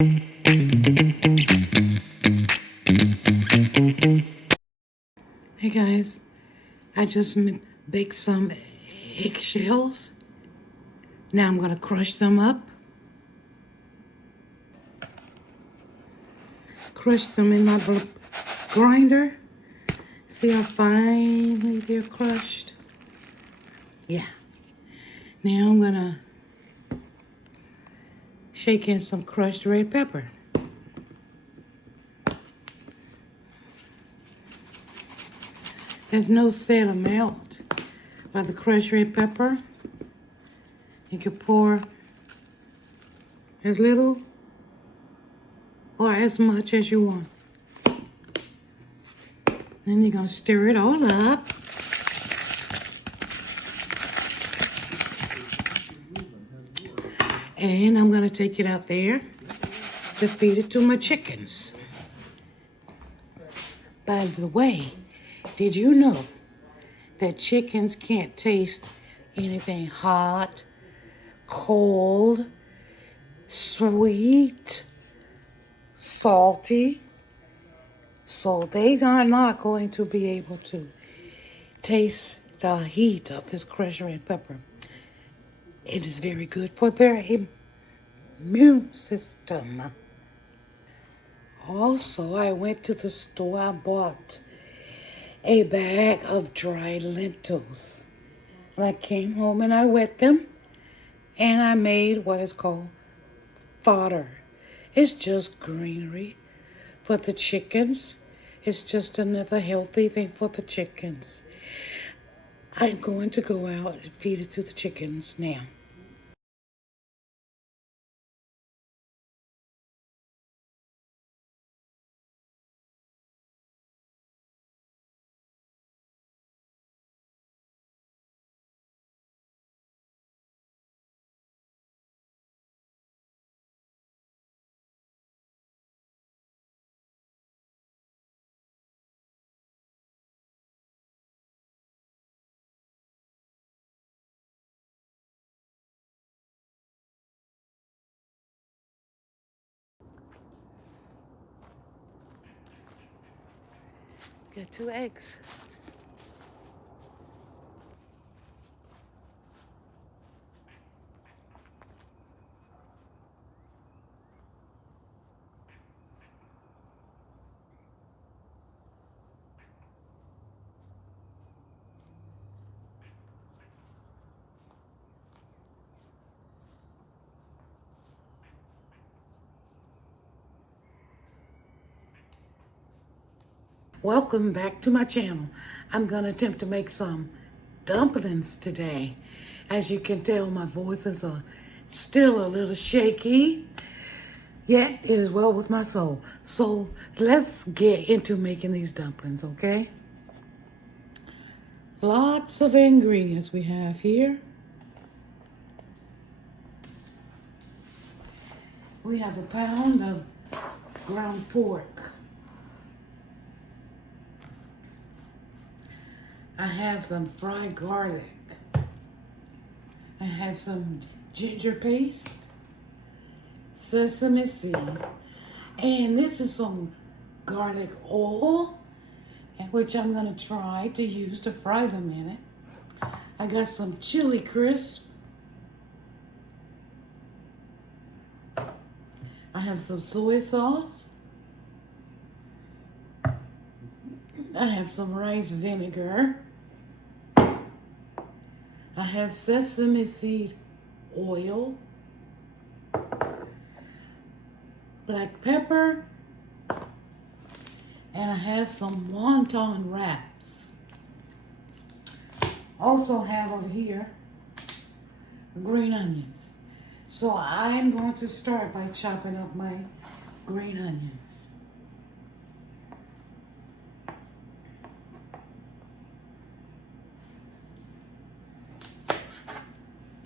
Hey guys, I just baked some eggshells. Now I'm going to crush them up. Crush them in my grinder. See how finely they're crushed? Yeah. Now I'm going to shake in some crushed red pepper. There's no set amount of the crushed red pepper. You can pour as little or as much as you want. Then you're going to stir it all up. And I'm going to take it out there to feed it to my chickens. By the way, did you know that chickens can't taste anything hot, cold, sweet, salty? So they are not going to be able to taste the heat of this crushed red pepper. It is very good for their immune system. Also, I went to the store. I bought a bag of dried lentils. And I came home and I wet them. And I made what is called fodder. It's just greenery for the chickens. It's just another healthy thing for the chickens. I'm going to go out and feed it to the chickens now. Got 2 eggs. Welcome back to my channel. I'm going to attempt to make some dumplings today. As you can tell, my voices are still a little shaky, yet it is well with my soul. So let's get into making these dumplings, okay? Lots of ingredients we have here. We have a pound of ground pork. I have some fried garlic. I have some ginger paste, sesame seed, and this is some garlic oil, which I'm going to try to use to fry them in it. I got some chili crisp. I have some soy sauce. I have some rice vinegar. I have sesame seed oil, black pepper, and I have some wonton wraps. Also have over here green onions. So I'm going to start by chopping up my green onions.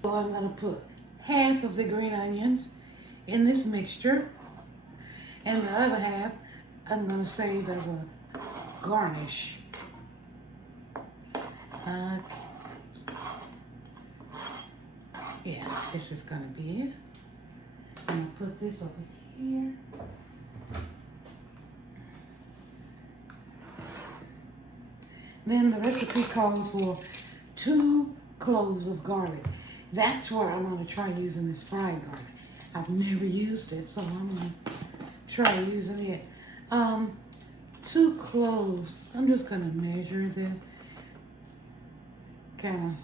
So I'm going to put half of the green onions in this mixture, and the other half I'm going to save as a garnish. Yeah, this is going to be it. I'm going to put this over here. Then the recipe calls for 2 cloves of garlic. That's where I'm going to try using this fried garlic. I've never used it, so I'm going to try using it. 2 cloves. I'm just going to measure this. Kind of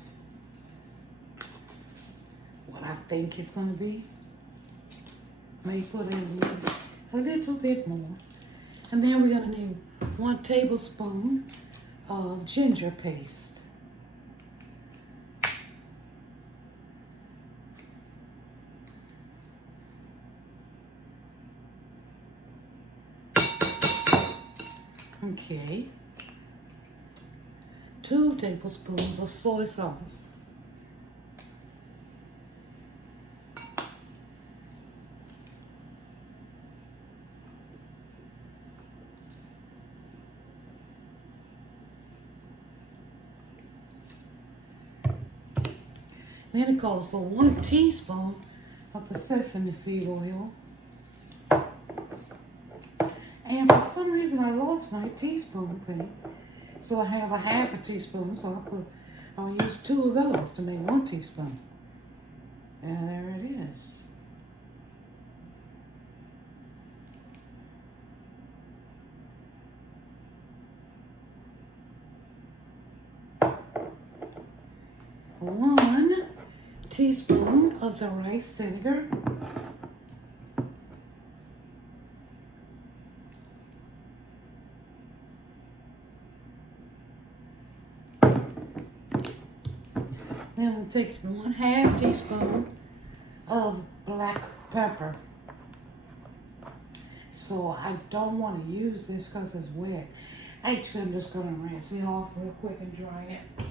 what I think it's going to be. May put in a little bit more. And then we're going to need 1 tablespoon of ginger paste. Okay. 2 tablespoons of soy sauce. Then it calls for 1 teaspoon of the sesame seed oil. And for some reason I lost my teaspoon thing. So I have a half a teaspoon, so I'll use 2 of those to make 1 teaspoon. And there it is. One teaspoon of the rice vinegar. Then we'll take 1/2 teaspoon of black pepper. So I don't want to use this because it's wet. Actually, I'm just going to rinse it off real quick and dry it.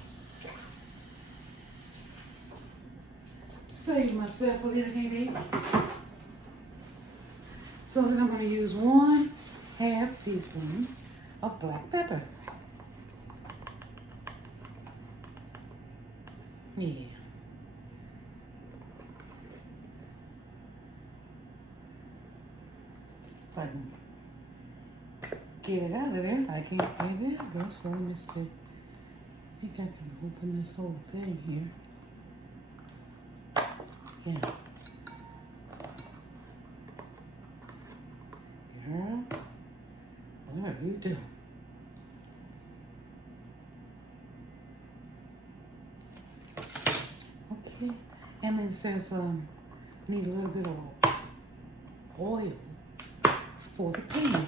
Save myself a little headache. So then I'm going to use 1/2 teaspoon of black pepper. Yeah. If I can get it out of there, I can't get it out of there, so let me see. I think I can open this whole thing here. Yeah. Girl, what are you doing? Okay, and then it says need a little bit of oil for the pan.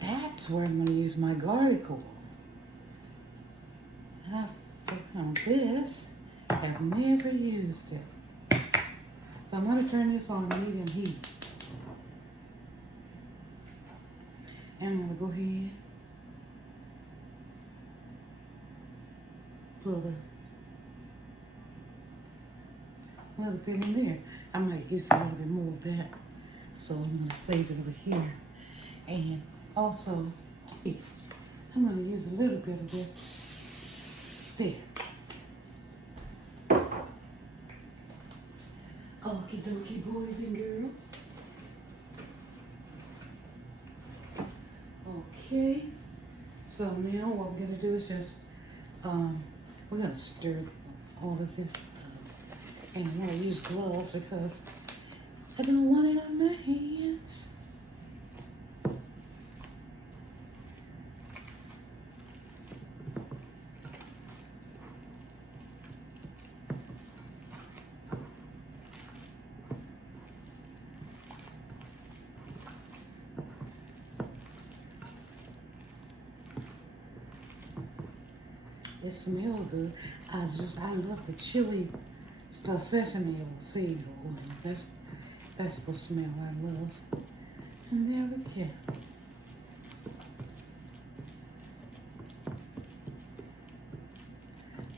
That's where I'm going to use my garlic oil. I found this. I've never used it. So I'm going to turn this on medium heat. And I'm going to go ahead, put a little bit in there. I might use a little bit more of that. So I'm going to save it over here. And also, I'm going to use a little bit of this there. Okie dokie, boys and girls. Okay. So now what we're going to do is just, we're going to stir all of this up. And I'm going to use gloves because I don't want it on my hands. It smells good. I love the chili stuff, sesame oil, seed oil. That's the smell I love. And there we go.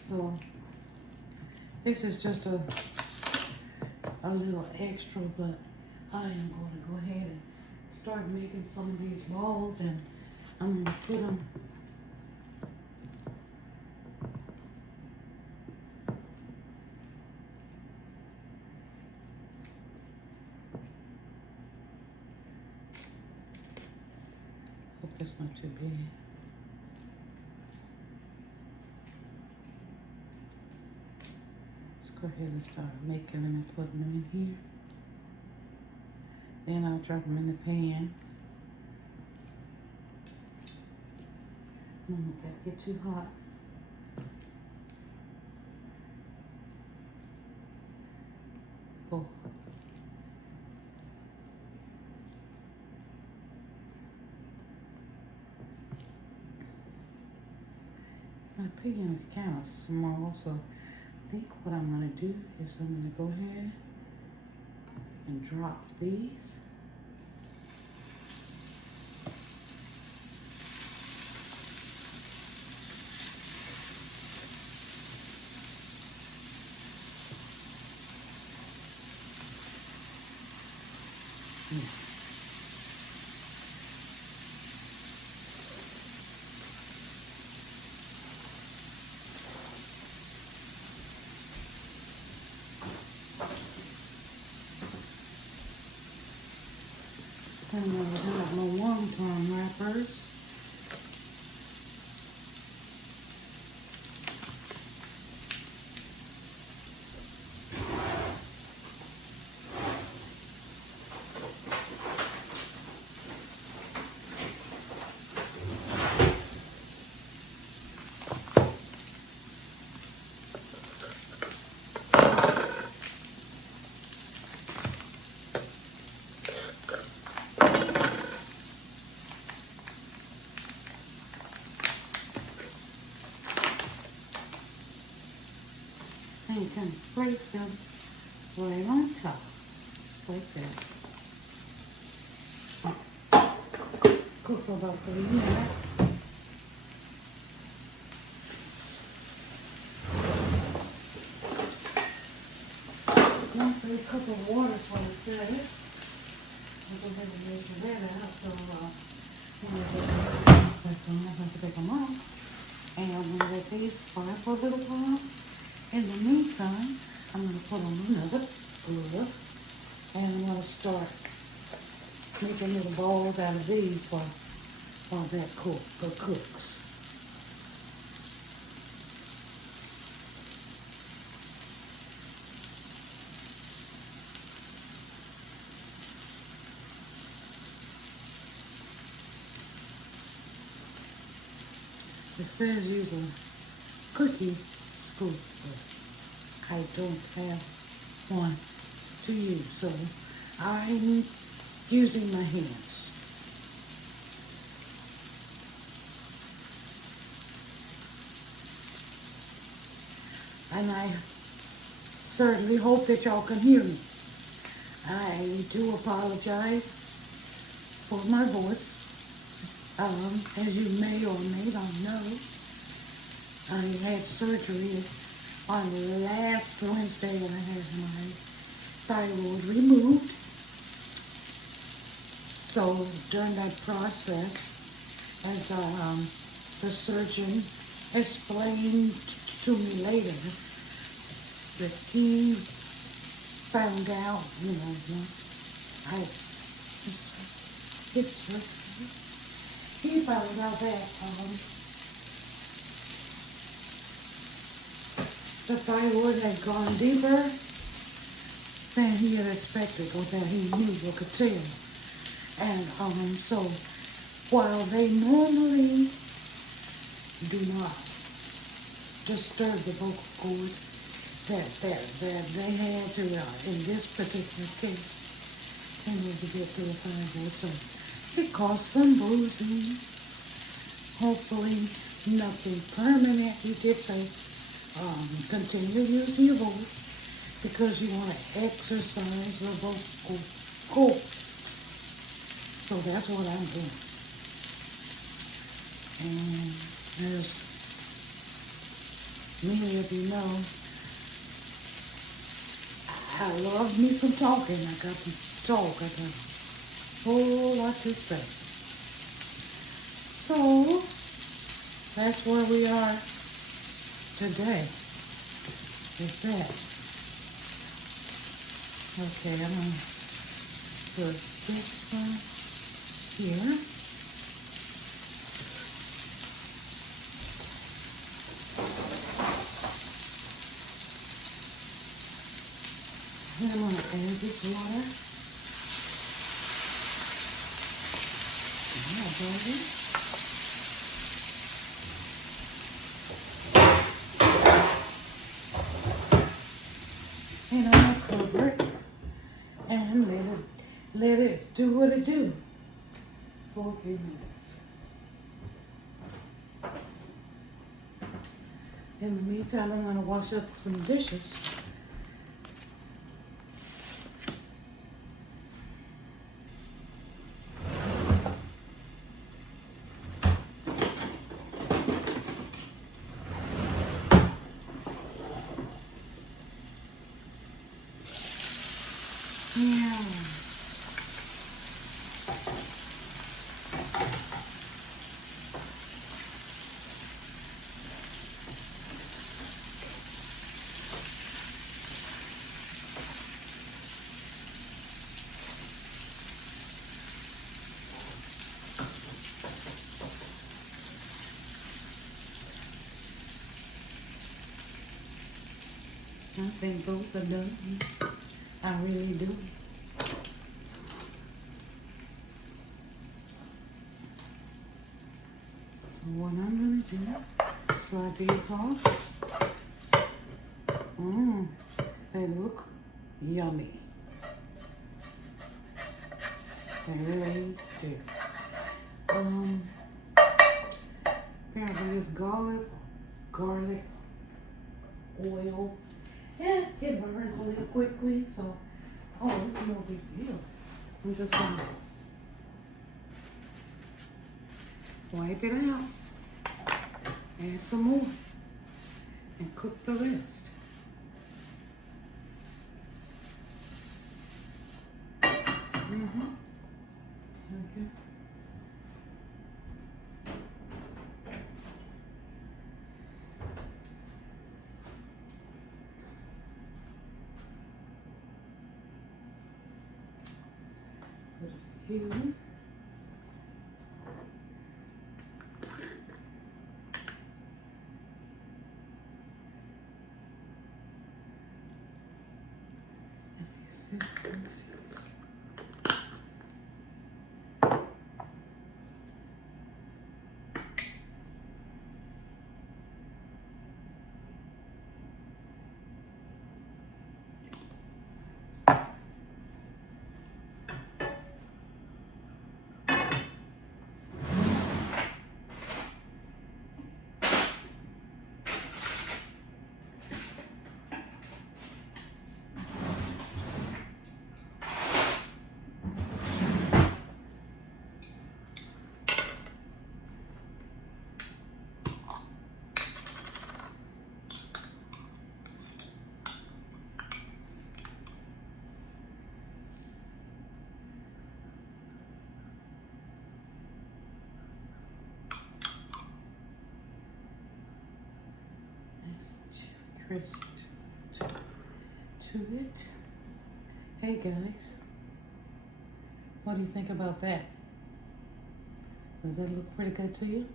So this is just a little extra, but I am going to go ahead and start making some of these balls, and I'm going to put them Hope that's not too big. Let's go ahead and start making them and putting them in here. Then I'll drop them in the pan. Don't let that get too hot. Oh. My pan is kind of small, so I think what I'm going to do is I'm going to go ahead and drop these. I'm going to have my wonton wrappers. And you can place them right on top, like that. Cook for about 3 minutes. Once a cup of water is what it says. I'll go ahead and measure that out, so I'm going to have to take them off. And I'm going to let these fry for a little while. In the meantime, I'm going to put on another glove, and I'm going to start making little balls out of these while that cooks. It says use a cookie scoop, but I don't have one to use, so I'm using my hands. And I certainly hope that y'all can hear me. I do apologize for my voice. As you may or may not know, I had surgery on last Wednesday when I had my thyroid removed. So during that process, as the surgeon explained to me later, that he found out, I he found out that the thyroid had gone deeper than he had expected, or that he knew or could tell. And so while they normally do not disturb the vocal cords, that they had to, in this particular case, in order to get to the thyroid. So it caused some bruising, hopefully nothing permanent. He did say, continue using your voice because you want to exercise your vocal cords. So that's what I'm doing. And as many of you know, I love me some talking. I got to talk. I got a whole lot to say. So that's where we are today with that. Okay, I'm going to put this one here. I'm going to add this water. Yeah, baby. And I'm going to cover it and let it do what it do for a few minutes. In the meantime, I'm going to wash up some dishes. Yeah. I think both are done. I really do. So what I'm gonna do, slide these off. They look yummy. They really do. Apparently this garlic oil. Yeah, it burns a little quickly, so it's no big deal. I'm just gonna wipe it out, add some more, and cook the rest. Okay. Put a few. This. Crisp to it. Hey guys, what do you think about that? Does it look pretty good to you?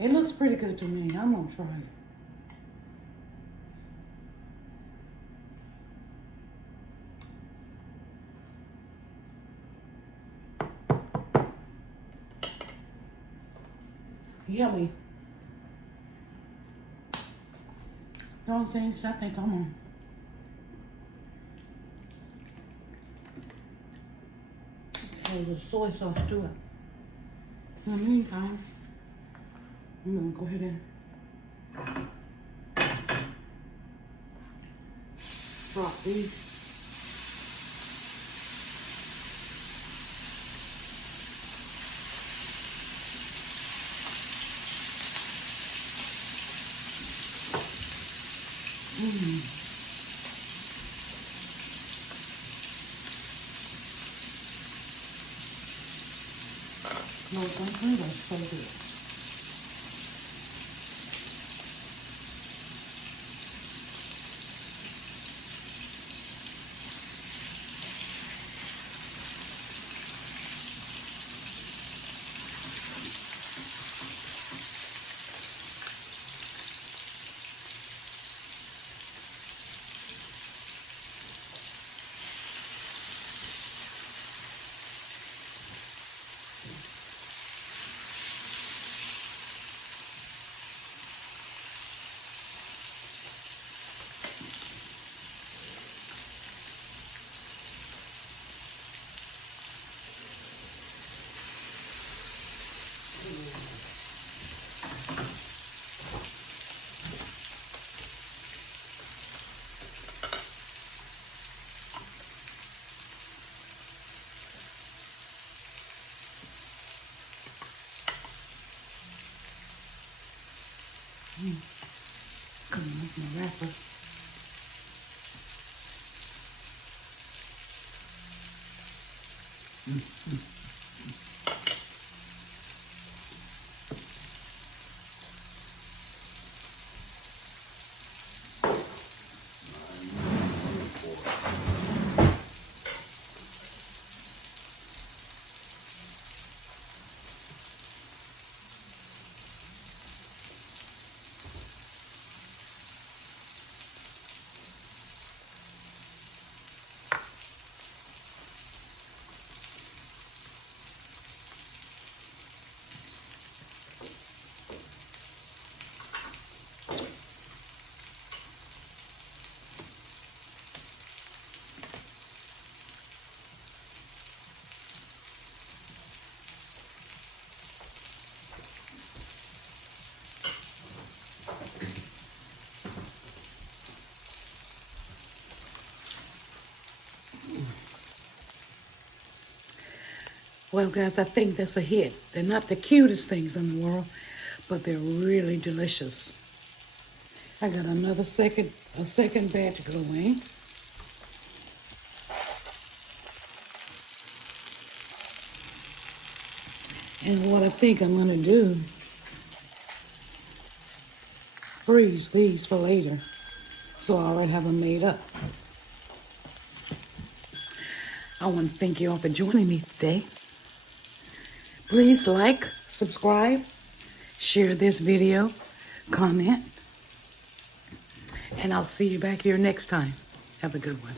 It looks pretty good to me. I'm gonna try it. Yummy. Don't think I think I'm on. Add the soy sauce to it. In the meantime, I'm gonna go ahead and drop these. No, dumplings are so good. Come with my wrapper. Well, guys, I think that's a hit. They're not the cutest things in the world, but they're really delicious. I got a second batch going. And what I think I'm gonna do, freeze these for later, so I already have them made up. I want to thank you all for joining me today. Please like, subscribe, share this video, comment, and I'll see you back here next time. Have a good one.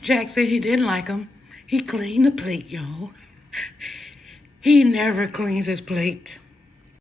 Jack said he didn't like them. He cleaned the plate, y'all. He never cleans his plate.